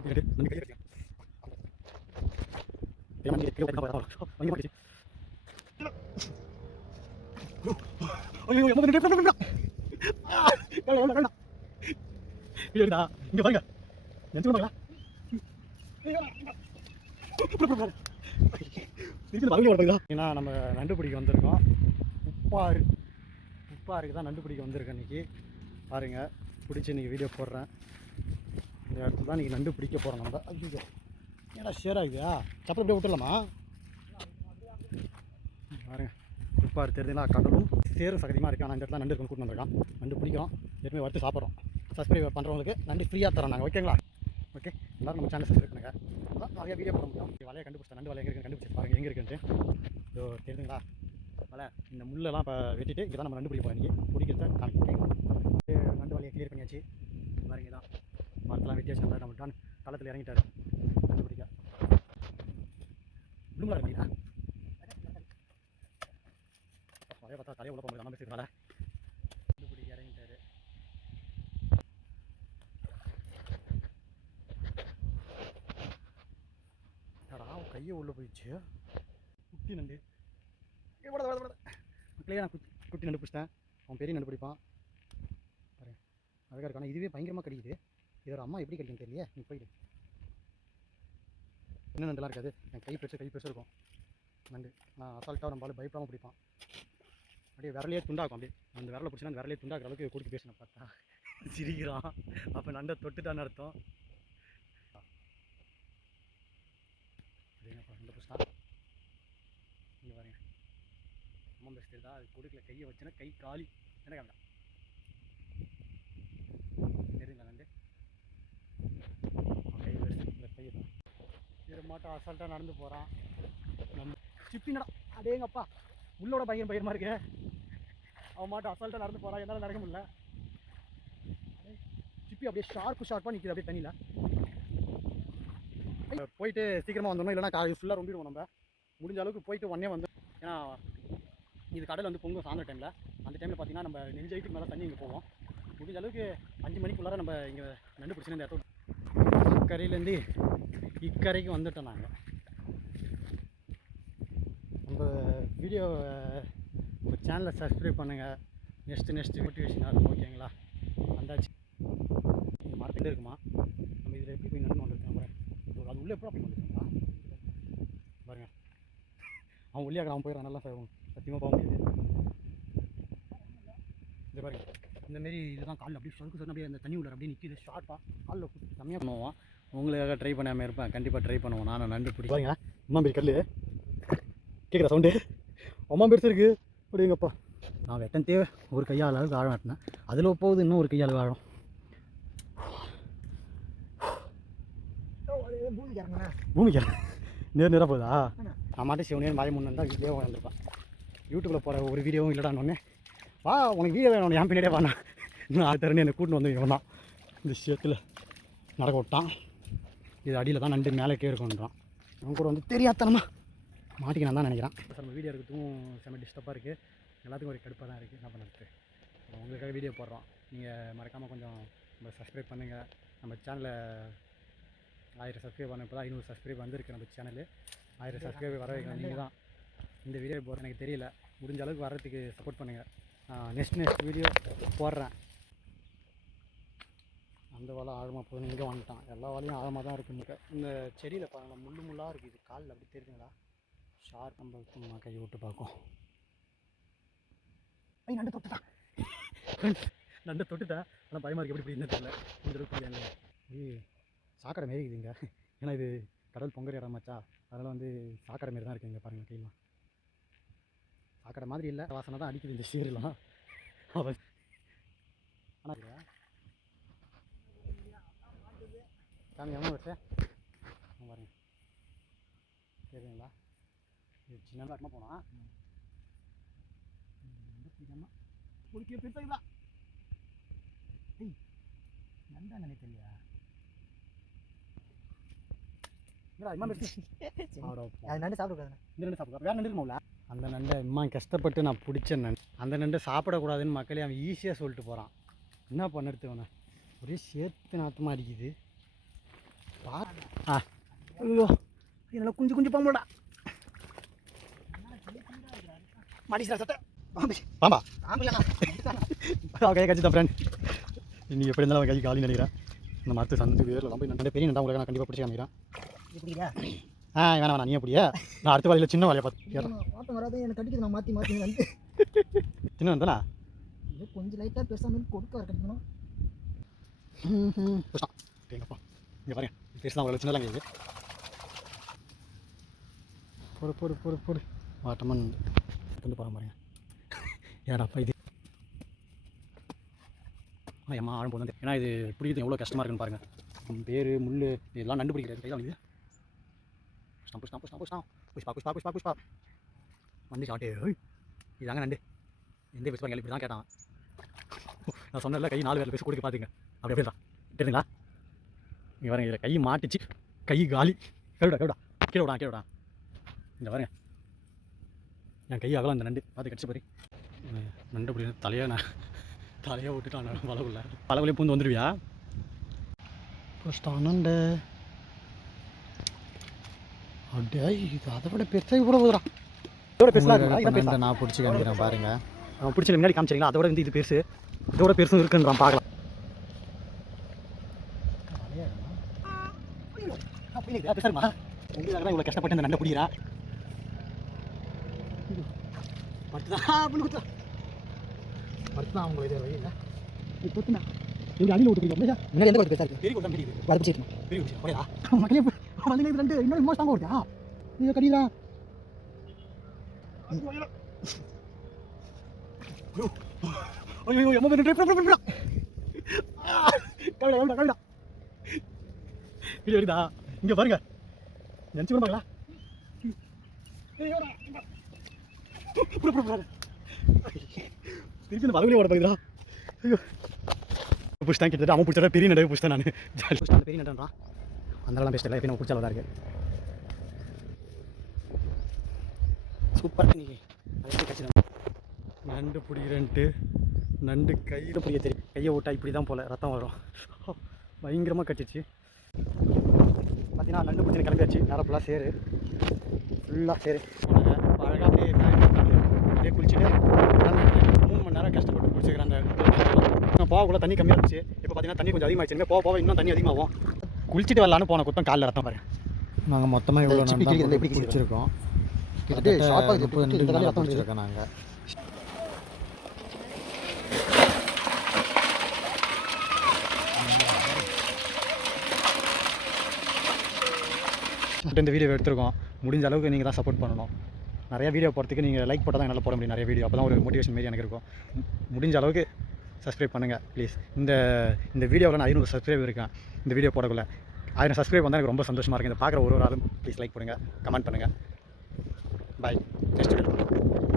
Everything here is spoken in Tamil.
இங்க பாருங்க நினைச்சு ஏன்னா நம்ம நண்டு பிடிக்க வந்திருக்கோம். உப்பாருக்கு தான் நண்டு பிடிக்க வந்திருக்கேன் இன்றைக்கி. பாருங்கள் பிடிச்சி இன்றைக்கி வீடியோ போடுறேன். இந்த இடத்துல தான் இன்றைக்கி நண்டு பிடிக்க போகிறோம் நம்ம. ஐயோ ஏன்னா ஷேர் ஆகுதா சப்பல் அப்படியே விட்டுடலாமா? பாருங்கள் உப்பாறு தெரியுதுங்களா, கடலும் சேரும் சகதியமாக இருக்குது. ஆனால் இந்த இடத்துல நண்டு இருக்குன்னு கூட்டு வந்திருக்கோம். நண்டு பிடிக்கிறோம், எதுவுமே வறுத்து சாப்பிட்றோம். சப்ஸ்கிரைப் பண்ணுறவங்களுக்கு நண்டு ஃப்ரீயாக தரோம் நாங்கள், ஓகேங்களா? ஓகே எல்லோரும் நம்ம சேனல் சப்ஸ்கிரைப் பண்ணுங்கள். அதான் நிறைய வீடியோ போட முடியும். வலையை கண்டுபிடிச்சேன், நண்டு வலை எங்கே இருக்குன்னு கண்டுபிடிச்சி பாருங்கள் எங்கே இருக்குன்ட்டு. இதோ தெரியுதுங்களா வலை? இந்த முள்ளெல்லாம் இப்போ வெட்டிட்டு இங்கே தான் நம்ம நண்டு பிடிக்க போகிறோம். இன்றைக்கி பிடிக்கிறத காமிக்க நண்டு வலையை கிளியர் பண்ணியாச்சு. பாருங்க தான் மரத்தெல்லாம் வெட்டியாச்சு. நம்ம தான் களத்தில் இறங்கிட்டார் நண்டு பிடிக்க. விழுங்கா இருந்தீங்களா வலையை பார்த்தா தலையை உள்ள போக முடியாது. நம்ம பேசுகிறதால நண்டு பிடிக்க இறங்கிட்டார். கையை உள்ளே போயிடுச்சு. குட்டி நண்டு மக்களே, நான் குட்டி நண்டு பிடிச்சிட்டேன். அவன் பெரிய நண்டு பிடிப்பான் பாரு, அழகாக இருக்கு. ஆனால் இதுவே பயங்கரமாக கடிக்குது. இதோட அம்மா எப்படி கடிக்குன்னு தெரியல. நீ போயிடு. என்ன நண்டுலாம் இருக்காது, என் கை பெருசு இருக்கும் நண்டு. நான் அசால்ட்டாக நம்மளால பயப்படாமல் பிடிப்பான். அப்படியே விரலையே துண்டாக்கும். அப்படியே அந்த விரலை பிடிச்சினா அந்த விரலையே துண்டாக்குற அளவுக்கு கொடுத்து பேசினேன். பார்த்தா சிரிக்கிறான். அப்போ நண்டை தொட்டுட்டான்னு அர்த்தம். அப்படிங்கப்பா நண்டை பிடிச்சிட்டான். இங்கே பாருங்க அம்மா பெஸ்ட் தெரியுதா? அது கொடுக்கல, கையை வச்சுன்னா கை காலி. என்ன கேமரா தெரியுங்களா நண்டு? கை பெருசு, இந்த கையை தான் இதை மாட்டம் அசால்ட்டாக நடந்து போகிறான். நண்டு சிப்பி நடம் அடேங்கப்பா, உள்ளோட பயங்கரமாக இருக்கு. அவன் மாட்டம் அசால்ட்டாக நடந்து போகிறான், என்னால் நடக்க முடியல. சிப்பி அப்படியே ஷார்ப்பாக நிற்கிது அப்படியே தண்ணியில். போயிட்டு சீக்கிரமாக வந்தோம்னா, இல்லைனா ஃபுல்லாக ரொம்பிடுவோம். நம்ம முடிஞ்ச அளவுக்கு போயிட்டு உடனே வந்து, ஏன்னா இது கடல் வந்து பொங்கும் சாயந்தர டைமில். அந்த டைமில் பார்த்தீங்கன்னா நம்ம நெஞ்சு வயிற்றுக்கு மேலே தண்ணி இங்கே போவோம். முடிஞ்ச அளவுக்கு 5 மணிக்குள்ளார நம்ம இங்கே நண்டு பிடிச்சினா இந்த இடத்துல அக்கறையிலேருந்து இக்கரைக்கு வந்துட்டோம் நாங்கள். நம்ம வீடியோ ஒரு சேனலை சப்ஸ்கிரைப் பண்ணுங்கள். நெக்ஸ்ட்டு மோட்டிவேஷனாக இருக்கும், ஓகேங்களா? வந்தாச்சு. இந்த மரத்துலேயே இருக்குமா? நம்ம இதில் எப்படி போய் நண்டு வந்துருக்கோம் பாருங்க. அது உள்ளே எப்போ அப்படி வந்துருக்கா பாருங்க. அவன் உள்ளே அவன் போயிடறான். நல்லா சத்தியமாக போக முடியாது. இது பாருங்க, இந்தமாரி இதுதான் காலில் அப்படியே சொருக்கு அப்படியே அந்த தண்ணி உள்ள அப்படியே நிற்கிது. ஷார்ப்பாக காலில் கம்மியாக பண்ணுவோம். உங்களுக்காக ட்ரை பண்ணாமல் இருப்பேன், கண்டிப்பாக ட்ரை பண்ணுவோம். நான் நண்டு பிடி பாருங்க. அம்மா பேர் கல் கேட்குற சவுண்டு அம்மா பேர் இருக்குது அப்படிங்கப்பா. நான் வெட்டன் தேவை ஒரு கையால் அளவுக்கு ஆழம் வெட்டினேன். அதில் போகுது இன்னும் ஒரு கையால் ஆழம். பூமிக்கு நேராக போகுதா? நான் மாட்டே சிவனே மாய முன்னே தான் வீடியோ வந்திருப்பேன். யூடியூப்பில் போகிற ஒரு வீடியோவும் இல்லைடான்னு வா உனக்கு வீடியோ வேணும் என் பின்னாடியே வாண்ணா. நான் தரேன்னு என்னை கூட்டின்னு வந்து இவன் தான் இந்த விஷயத்தில் நடக்க விட்டான். இது அடியில் தான் நண்டு மேலே கேட்கணுன்றான். அவன் கூட வந்து தெரியாதனமா மாட்டிக்கணும் தான் நினைக்கிறான். நம்ம வீடியோ இருக்கிறதும் செம்ம டிஸ்டர்பாக இருக்குது. எல்லாத்துக்கும் ஒரு கடுப்பாக தான் இருக்குது. என்ன பண்ணுறது, உங்களுக்காக வீடியோ போடுறோம். நீங்கள் மறக்காமல் கொஞ்சம் நம்ம சப்ஸ்கிரைப் பண்ணுங்கள். நம்ம சேனலை 1000 சப்ஸ்கிரைப் பண்ண இப்போ தான் 500 சப்ஸ்கிரைப் வந்திருக்கு. நம்ம சேனலு 1000 சப்ஸ்கிரைப் வர வைக்கணும். நீங்கள் தான் இந்த வீடியோ போடுற எனக்கு தெரியல, முடிஞ்ச அளவுக்கு வர்றதுக்கு சப்போர்ட் பண்ணுங்கள். நெக்ஸ்ட் வீடியோ போடுறேன். அந்த வலை ஆழமாக போகுது, இங்கே வந்துட்டான். எல்லா வலையும் ஆழமாக தான் இருக்குங்க. இந்த செடியில் பாருங்கள் முள்ளாக இருக்குது. இது காலில் அப்படி தெரியுதுங்களா? ஷார்ப் நம்ம சும்மா கை விட்டு பார்க்கும். நண்டு தொட்டுட்டான். நண்டு தொட்டுட்டேன். ஆனால் பயமாக இருக்குது. எப்படி இப்படி தெரியல. இந்த அளவுக்கு சாக்கடை மாரி இருக்குதுங்க. ஏன்னா இது கடல் பொங்கல் இடமாச்சா, அதெல்லாம் வந்து சாக்கடை மாரி தான் இருக்குது. இங்கே பாருங்கள் கையெல்லாம் சாக்கடை மாதிரி இல்லை, வாசனை தான் அடிக்குது இந்த சீரெலாம். ஆனால் சாமி எவ்வளோ வச்ச பாருங்க சரிங்களா? இது சின்ன இடமா போனால் பெருசாகுதா நண்டா நினைக்கலையா? நண்டு சாப்பிடக்கூடாது. இந்த நண்டு சாப்பிடுவா வேறு நண்டு இருக்குமாவில் அந்த நண்டை இம்மா கஷ்டப்பட்டு நான் பிடிச்ச நண்டு. அந்த நண்டை சாப்பிடக்கூடாதுன்னு மக்களே அவன் ஈஸியாக சொல்லிட்டு போகிறான். என்ன பண்ணுறது அவனை? ஒரே சேர்த்து நாத்தமாக அடிக்குது. ஆ ஐயோ என்னால் குஞ்சு குஞ்சு பாம்புடா மாடிச்சா சட்டை பாம்பா கையை கட்சி தான் ஃப்ரெண்ட் இன்னைக்கு எப்படி இருந்தாலும் கை காலி நினைக்கிறேன் இந்த மரத்து சந்து வேரில் போய் நல்ல பெரிய நண்டா உங்களுக்கு நான் கண்டிப்பாக பிடிச்சி காமிக்கிறேன் வேணாம் நீ அப்படியா நான் அடுத்த வலையில் சின்ன வலையை பார்த்து ஓட்டம் வராது எனக்கு கடிக்குது நான் மாற்றி மாற்றி வந்து சின்ன வந்தானா கொஞ்சம் லைட்டாக பெருசாக கொடுக்க இருக்கணும் எங்கப்பா இங்கே பாருங்க பெருசாக அவ்வளோ சின்னலாம் கேட்குது போடு போடு போடு போடு வாட்டமன் வந்து போகிற பாருங்க ஏடாப்பா இது ஏம்மா ஆழம் போதும் ஏன்னா இது பிடிக்கிறது எவ்வளோ கஷ்டமாக இருக்குன்னு பாருங்கள் பேர் முள் இதெல்லாம் நண்டு பிடிக்கிறது கைதான் இது புஷ்பா வந்து சாட்டே இதாங்க நண்டு எந்த பேச பாருங்க இப்படி தான் கேட்டான் நான் சொன்னல கை 4 பேர் பேச கொடுக்க பார்த்துங்க அப்படி அப்படியே தான் தெரியுங்களா இங்கே பாருங்க இதில் கை மாட்டிச்சு கை காலி கேவிடா கீழே விடா இந்த பாருங்க என் கை அகலாம் இந்த நண்டு பார்த்து கடிச்சு பாரு நண்டு அப்படி தலையை விட்டுட்டான் பலகுள்ளே பூந்து வந்துடுவியா நண்டு அப்படியே இது அதை விட பெருசாக கூட போதுறான் இதோட பெருசாக நான் பிடிச்சி காமிக்கிறேன் பாருங்க அவன் பிடிச்சி முன்னாடி காமிச்சிங்களா அதோட வந்து இது பெருசு இதோட பெருசும் இருக்குன்றான் பார்க்கலாம் பேசுமா உங்களுக்காக தான் இவ்வளோ கஷ்டப்பட்டு இந்த நண்டை பிடிக்கிறா படுத்துதான் அவங்க இது இல்லை தொத்துனா எங்கள் அடியில் விட்டு பிடிக்கும் முன்னாடி எந்த பேசா இருக்கு பெரிய கூட்டம் பிடிக்குது அதை பிடிச்சிருக்கணும் பெரிய குடிச்சா மக்களே வந்து ரெண்டு இன்னொரு மோஸ்ட் தாங்க ஓடுதா இது கடிதா ஐயோ எம்ம கவிடா இது வருதா இங்கே பாருங்க நினச்சி கூட பார்க்கலாம் திருப்பி இந்த பலவிலே ஓட பார்க்குதா ஐயோ பிடிச்தான் கிட்டத்தட்ட அவன் பிடிச்சா பெரிய நடவே பிடிச்சேன் நான் ஜாலி பெரிய நடன்றான் அந்தளவுலாம் பெஸ்ட் இல்லை எப்பயும் நம்ம பிடிச்ச அளவு தான் இருக்குது சூப்பர் நீ கட்சி நண்டு பிடிக்கிறேன்ட்டு நண்டு கையில் பிடிக்க தெரியும் கையை விட்டா இப்படி தான் போல் ரத்தம் வரும் பயங்கரமாக கட்டிச்சு பார்த்தீங்கன்னா நண்டு பிடிச்சி கிளம்பியாச்சு நேரம் ஃபுல்லாக சேரு அழகாக அப்படியே குளிச்சுட்டு 3 மணி நேரம் கஷ்டப்பட்டு பிடிச்சிக்கிறேன் அந்த போகக்குள்ள தண்ணி கம்மியாக இருந்துச்சு இப்போ பார்த்தீங்கன்னா தண்ணி கொஞ்சம் அதிகமாகிடுச்சு போக இன்னும் தண்ணி அதிகமாகும் குளிச்சுட்டு வரலான்னு போன குத்தம் காலில் ரத்தம் பாரு நாங்கள் மொத்தமாக எவ்வளோ நண்டு எப்படி குளிச்சிருக்கோம் ரத்தம் வச்சுருக்கோம் நாங்கள் இந்த வீடியோ எடுத்துருக்கோம் முடிஞ்ச அளவுக்கு நீங்கள் தான் சப்போர்ட் பண்ணணும் நிறைய வீடியோ போகிறதுக்கு நீங்கள் லைக் போட்டால் தான் என்னால் போட முடியும் நிறைய வீடியோ அப்போ தான் ஒரு மோட்டிவேஷன் மாரி எனக்கு இருக்கும் முடிஞ்ச அளவுக்கு சப்ஸ்கிரைப் பண்ணுங்கள் ப்ளீஸ் இந்த வீடியோவில் நான் 500 சப்ஸ்கிரைப் இருக்கேன் இந்த வீடியோ போடக்குள்ள 1000 சப்ஸ்கிரைப் வந்தால் எனக்கு ரொம்ப சந்தோஷமாக இருக்குது இந்த பார்க்குற ஒரு ஆளும் ப்ளீஸ் லைக் பண்ணுங்கள் கமெண்ட் பண்ணுங்கள் பாய் நெக்ஸ்ட் வீடியோ